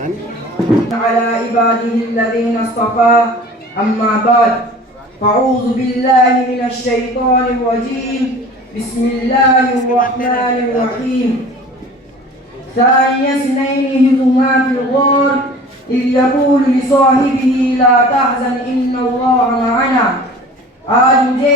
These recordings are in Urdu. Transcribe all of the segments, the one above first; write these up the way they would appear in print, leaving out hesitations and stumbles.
على عباده الذين اصطفى أما بعد فأعوذ بالله من الشيطان الرجيم بسم الله الرحمن الرحيم ثاني اثنين إذ هما في الغار إذ يقول لصاحبه لا تحزن إن الله معنا. آج مجھے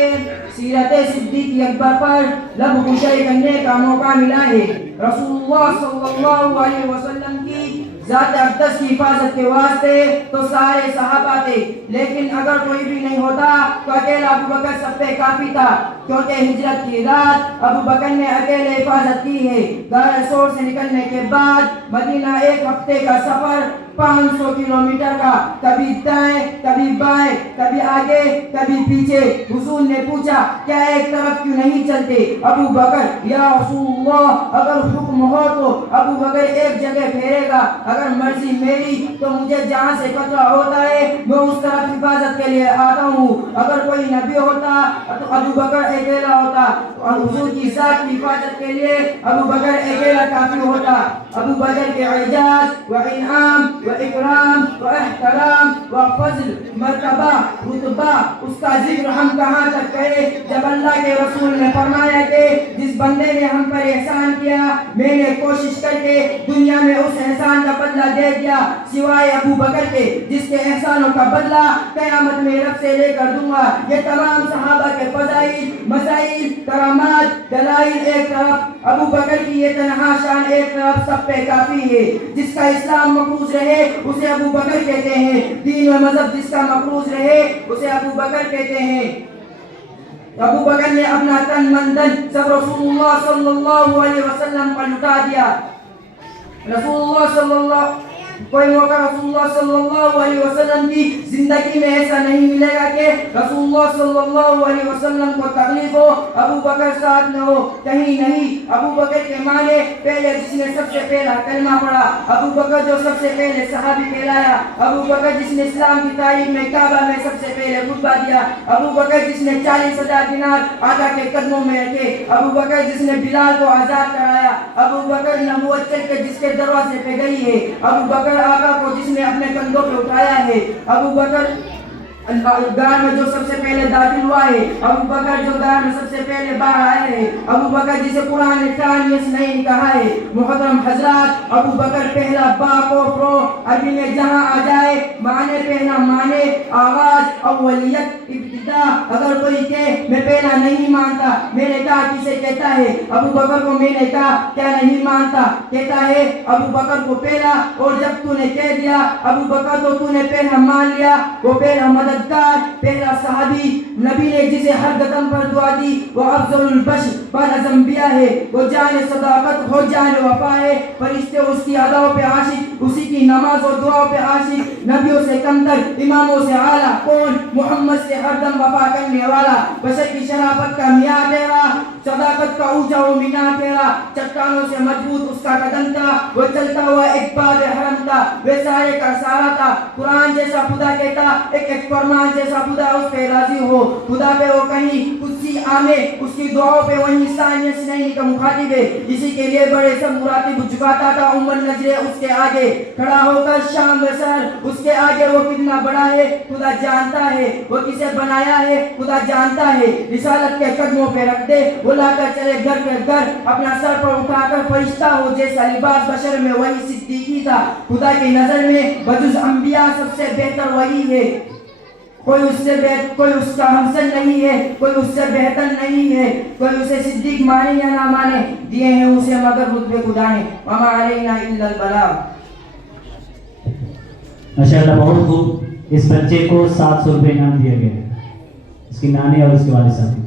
سیرت صدیق اکبر پر لب کشائی کرنے کا موقع ملا ہے. رسول اللہ صلی اللہ علیہ وسلم کی ذات اقدس کی حفاظت کے واسطے تو سارے صحابہ تھے، لیکن اگر کوئی بھی نہیں ہوتا تو اکیلا ابو بکر سب پہ کافی تھا، کیونکہ ہجرت کی رات ابو بکر نے اکیلے حفاظت کی ہے. غار ثور سے نکلنے کے بعد مدینہ ایک ہفتے کا سفر 500 کلومیٹر کا، کبھی دائیں کبھی بائیں، کبھی آگے کبھی پیچھے. حضور نے پوچھا کیا ایک طرف کیوں نہیں چلتے؟ ابو بکر یا رسول اللہ اگر حکم ہو تو ابو بکر ایک جگہ پھیرے گا، اگر مرضی میری تو مجھے جہاں سے خطرہ ہوتا ہے میں اس طرف حفاظت کے لیے آتا ہوں. اگر کوئی نبی ہوتا تو ابو بکر اکیلا ہوتا، حضور کی ذات کی حفاظت کے لیے ابو بکر اکیلا کافی ہوتا. ابو بکر کے اعجاز و انعام و اکرام و احترام و فضل مرتبہ رتبہ اس کا ذکر ہم کہاں تک کریں جب اللہ کے رسول نے فرمایا کہ جس بندے نے ہم پر احسان کیا میں نے کوشش کر کے دنیا میں اس احسان کا بدلہ دے دیا سوائے ابو بکر کے جس کے احسانوں کا بدلہ قیامت میں رب سے لے کر دوں گا. یہ تمام صحابہ کے فضائل مسائل کرامات دلائل ایک طرف، ابو بکر کی یہ تنہا شان ایک طرف سب پہ کافی ہے. جس کا اسلام مقروض رہے اسے ابو بکر کہتے ہیں، دین و مذہب جس کا مقروض رہے اسے ابو بکر کہتے ہیں. ابو بکر نے اپنا تن من دھن سب رسول اللہ صلی اللہ علیہ وسلم پر لٹا دیا. کوئی موقع رسول اللہ صلی اللہ علیہ وسلم کی زندگی میں ایسا نہیں ملے گا کہ رسول اللہ صلی اللہ علیہ وسلم کو تکلیف ہو ابو بکر ساتھ نہ ہو، کہیں نہیں. ابو بکر کے معنی پہلے جس نے سب سے پہلا کلمہ پڑھا، ابو بکر جو سب سے پہلے صحابی کہلایا، ابو بکر جس نے اسلام کی تاریخ میں کعبہ میں سب سے پہلے خطبہ دیا، ابو بکر جس نے 40,000 دینار آقا کے قدموں میں رکھے، ابو بکر جس نے بلال کو آزاد کرایا، ابو بکر نبوت چل کے جس کے دروازے پہ گئی ہے، ابو بکر آقا کو جس نے اپنے کندھوں پہ اٹھایا ہے، ابو بکر غار میں جو سب سے پہلے داخل ہوا ہے، ابو بکر جو غار میں سب سے پہلے باہر آئے ہیں، ابو بکر جسے قرآن نے ثانیہ نہیں کہا ہے. محترم حضرات، ابو بکر پہلا با کو فرو عربی میں جہاں آ جائے معنی پہلا معنی آغاز اولیت ابتدا. اگر کوئی کہ میں پہلا نہیں مانتا میں نے کہا کسے کہتا ہے؟ ابو بکر کو میں نے کہا کیا نہیں مانتا؟ کہتا ہے ابو بکر کو پہلا، اور جب تو نے کہہ دیا ابو بکر تو نے پہلا مان لیا. وہ پہلا مددگار پہلا صحابی نبی نے جسے ہر قدم پر دعا دی وہ افضل البشر بعد از انبیاء ہے. وہ جان صداقت ہو جان وفا ہے، فرشتے اس کی اداؤں پہ عاشق، اسی کی نماز و دعاؤں پہ عاشق. نبیوں سے کمتر اماموں سے اعلیٰ کون؟ محمد سے ہر دم وفا کرنے والا. بشر کی شرافت کا معیار تیرا، صداقت کا اونچا و مینار تیرا. چٹانوں سے مضبوط اس کا قدم تھا، وہ چلتا ہوا ایک باب حرم تھا، وہ سارے کا سارا تھا. قرآن جیسا خدا کہتا ایک فرمان جیسا خدا اس پہ راضی ہو. خدا پہ وہ کہیں قدسی آمے اس کی دعاؤں پہ وہیں ثانیہ نہیں کا مخاطب ہے. اسی کے لیے بڑے سب مراتب جھکاتا تھا عمر نظرے اس کے آگے کھڑا ہو کر شام و سحر اس کے آگے. وہ کتنا بڑا ہے خدا جانتا ہے، وہ کسے بنایا ہے خدا جانتا ہے. رسالت کے قدموں پہ رکھ دے وہ لا کر چلے گھر پہ گھر، اپنا سر پر اٹھا کر فرشتہ ہو جیسا لباس بشر میں وہی صدیقی تھا. خدا کی نظر میں بجز انبیاء سب سے بہتر وہی ہے. کوئی اس سے کوئی اس کا ہمسن نہیں ہے، کوئی اس سے بہتر نہیں ہے. کوئی اسے صدیق مانے یا نہ مانے دیے ہیں اسے مگر رتبے خدا نے. وما علینا الا البلاغ. ماشاءاللہ بہت خوب. اس بچے کو 700 روپے انعام دیا گیا ہے، اس کی نانی اور اس کے والد صاحب.